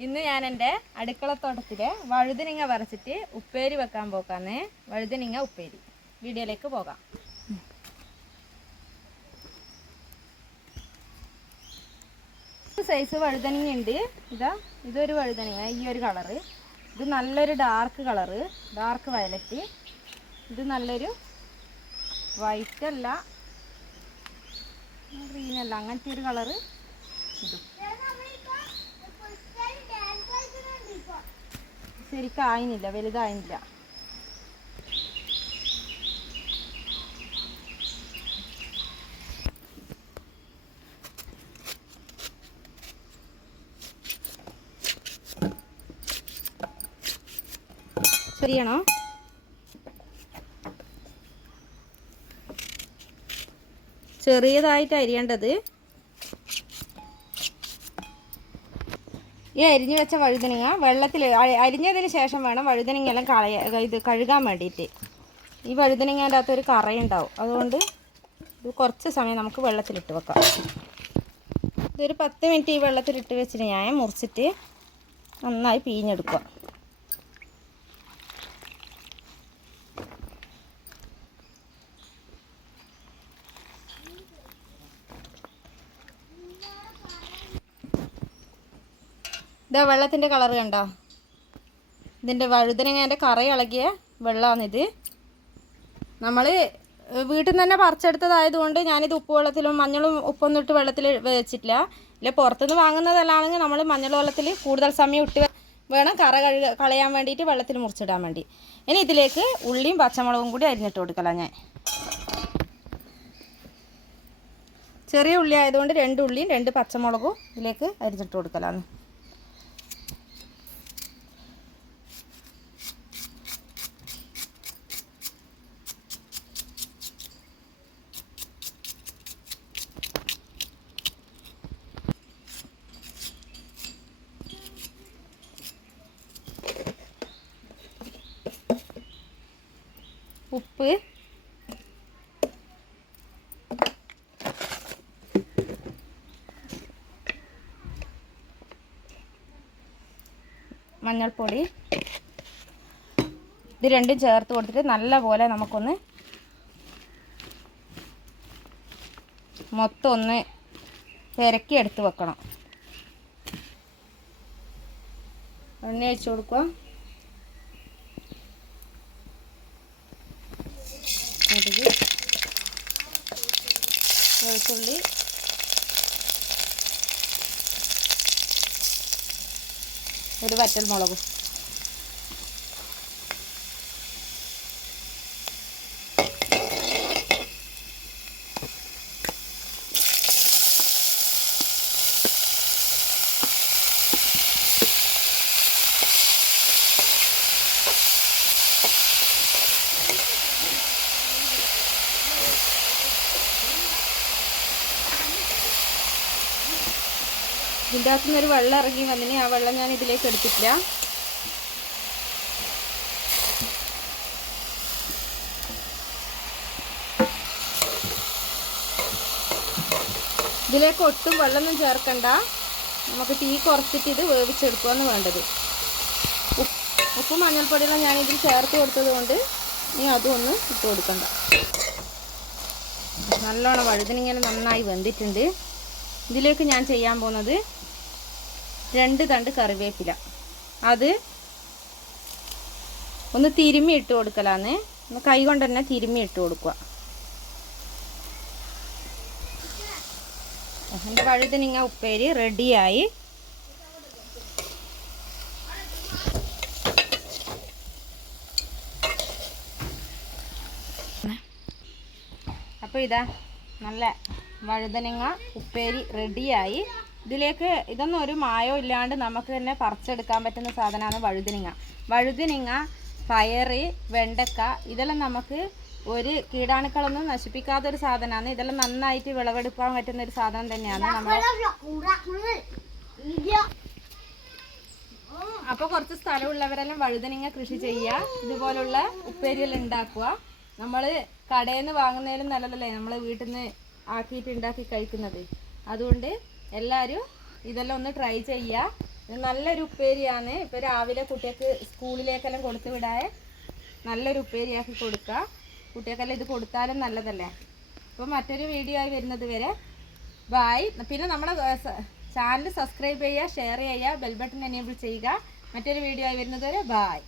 ഇന്ന് ഞാൻ എന്റെ അടുക്കളത്തോട്ടത്തിൽ വഴുതിനിങ്ങ പറിച്ചിട്ട് ഉപ്പേരി വെക്കാൻ പോക്കാന്ന്. വഴുതിനിങ്ങ ഉപ്പേരി. വീഡിയോയിലേക്ക് പോകാം. സൈസ് വഴുതനങ്ങ ഉണ്ട് ഇതാ ഇതൊരു വഴുതനങ്ങ ഈ ഒരു കളറ് ഇത് നല്ലൊരു ഡാർക്ക് കളറ് ഡാർക്ക് വയലറ്റ് ഇത് നല്ലൊരു വൈറ്റ് അല്ല ഗ്രീൻ അല്ല. അങ്ങനത്തെ ഒരു കളറ് ഇതും. ശരിക്കും ആയിന്നില്ല വലുതായിന്നില്ല ശരിയാണോ? ചെറിയതായിട്ട് അരിയേണ്ടത്. ഈ അരിഞ്ഞു വെച്ച വഴുതനങ്ങ വെള്ളത്തിൽ അരിഞ്ഞതിന് ശേഷം വേണം വഴുതനങ്ങ എല്ലാം കളയ ഇത് കഴുകാൻ വേണ്ടിയിട്ട് ഈ വഴുതനങ്ങേന്റെ അകത്ത് ഒരു കറയുണ്ടാവും അതുകൊണ്ട് ഇത് കുറച്ച് സമയം നമുക്ക് വെള്ളത്തിലിട്ട് വെക്കാം. ഇതൊരു പത്ത് മിനിറ്റ് ഈ വെള്ളത്തിലിട്ട് വെച്ചിട്ട് ഞാൻ മുറിച്ചിട്ട് നന്നായി പിഴിഞ്ഞെടുക്കുക ഇതാ വെള്ളത്തിന്റെ കളർ കണ്ടോ? ഇതിന്റെ വഴുതനങ്ങേന്റെ കറ ഇളകിയ വെള്ളമാണിത് നമ്മൾ വീട്ടിൽ നിന്ന് തന്നെ പറിച്ചെടുത്തതായതുകൊണ്ട് ഞാനിത് ഉപ്പ് വെള്ളത്തിലും മഞ്ഞളും ഉപ്പൊന്നും ഇട്ട് വെള്ളത്തിൽ വെച്ചിട്ടില്ല ഇല്ല പുറത്തുനിന്ന് വാങ്ങുന്നതല്ലാണെങ്കിൽ നമ്മൾ മഞ്ഞൾ വെള്ളത്തിൽ കൂടുതൽ സമയം ഇട്ട് വേണം കറ കഴുക കളയാൻ വേണ്ടിയിട്ട് വെള്ളത്തിൽ മുറിച്ചിടാൻ വേണ്ടി. ഇനി ഇതിലേക്ക് ഉള്ളിയും പച്ചമുളകും കൂടി അരിഞ്ഞിട്ട് കൊടുക്കല ഞാൻ. ചെറിയ ഉള്ളി ആയതുകൊണ്ട് രണ്ട് ഉള്ളിയും രണ്ട് പച്ചമുളകും ഇതിലേക്ക് അരിഞ്ഞിട്ട് കൊടുക്കലാണ് ഉപ്പ്. മഞ്ഞൾപ്പൊടി. ഇത് രണ്ടും ചേർത്ത് കൊടുത്തിട്ട് നല്ലപോലെ നമുക്കൊന്ന് മൊത്തം ഒന്ന് പെരക്കി എടുത്ത് വെക്കണം. എണ്ണ ഒഴിച്ചു കൊടുക്കുക കടുക് വെളുത്തുള്ളി ഒരു വറ്റൽ മുളകും ഇതിന്റെ അകത്തു നിന്നൊരു വെള്ളം ഇറങ്ങി വന്നിന്. ആ വെള്ളം ഞാൻ ഇതിലേക്ക് എടുത്തിട്ടില്ല. ഇതിലേക്ക് ഒട്ടും വെള്ളമൊന്നും ചേർക്കണ്ട. നമുക്ക് തീ കുറച്ചിട്ട് ഇത് വേവിച്ചെടുക്കുകയാണ് വേണ്ടത്. ഉപ്പ് മഞ്ഞൾപ്പൊടിയെല്ലാം ഞാൻ ഇതിൽ ചേർത്ത് കൊടുത്തത് കൊണ്ട് ഇനി അതും ഒന്ന് ഇട്ട് കൊടുക്കണ്ട. നല്ലോണം വഴുതനിങ്ങനെ നന്നായി വെന്തിട്ടുണ്ട്. ഇതിലേക്ക് ഞാൻ ചെയ്യാൻ പോകുന്നത് രണ്ട് തണ്ട് കറിവേപ്പില. അത് ഒന്ന് തിരുമ്മി ഇട്ട് കൊടുക്കലാന്ന്. ഒന്ന് കൈ കൊണ്ട് തന്നെ തിരുമ്മി ഇട്ട് കൊടുക്കുക. എന്റെ വഴുതനിങ്ങ ഉപ്പേരി റെഡിയായി. അപ്പോൾ ഇതാ നല്ല വഴുതനങ്ങ ഉപ്പേരി റെഡിയായി. ഇതിലേക്ക് ഇതൊന്നും ഒരു മായോ ഇല്ലാണ്ട് നമുക്ക് തന്നെ പറിച്ചെടുക്കാൻ പറ്റുന്ന സാധനമാണ് വഴുതിനിങ്ങ. വഴുതിനിങ്ങ പയറ് വെണ്ടക്ക ഇതെല്ലാം നമുക്ക് ഒരു കീടാണുക്കളൊന്നും നശിപ്പിക്കാത്ത ഒരു സാധനമാണ്. ഇതെല്ലാം നന്നായിട്ട് വിളവെടുക്കാൻ പറ്റുന്ന ഒരു സാധനം തന്നെയാണ് നമ്മൾ അപ്പോൾ കുറച്ച് സ്ഥലമുള്ളവരെല്ലാം വഴുതനങ്ങ കൃഷി ചെയ്യുക. ഇതുപോലുള്ള ഉപ്പേരിയെല്ലാം ഉണ്ടാക്കുക. നമ്മൾ കടയിൽ നിന്ന് വാങ്ങുന്നതിലും നല്ലതല്ലേ? നമ്മൾ വീട്ടിൽ നിന്ന് ആക്കിയിട്ട് ഉണ്ടാക്കി കഴിക്കുന്നത്. അതുകൊണ്ട് എല്ലാവരും ഇതെല്ലാം ഒന്ന് ട്രൈ ചെയ്യുക നല്ലൊരു ഉപ്പേരിയാണ്. ഇപ്പോൾ രാവിലെ കുട്ടികൾക്ക് സ്കൂളിലേക്കെല്ലാം കൊടുത്തു വിടാതെ നല്ലൊരു ഉപ്പേരിയാക്കി കൊടുക്കുക കുട്ടികൾക്കെല്ലാം ഇത് കൊടുത്താലും നല്ലതല്ലേ? അപ്പോൾ മറ്റൊരു വീഡിയോ ആയി വരുന്നത് വരെ ബായ് പിന്നെ നമ്മുടെ ചാനൽ സബ്സ്ക്രൈബ് ചെയ്യുക ഷെയർ ചെയ്യുക ബെൽ ബട്ടൺ എനേബിൾ ചെയ്യുക. മറ്റൊരു വീഡിയോ ആയി വരുന്നത് വരെ ബായ്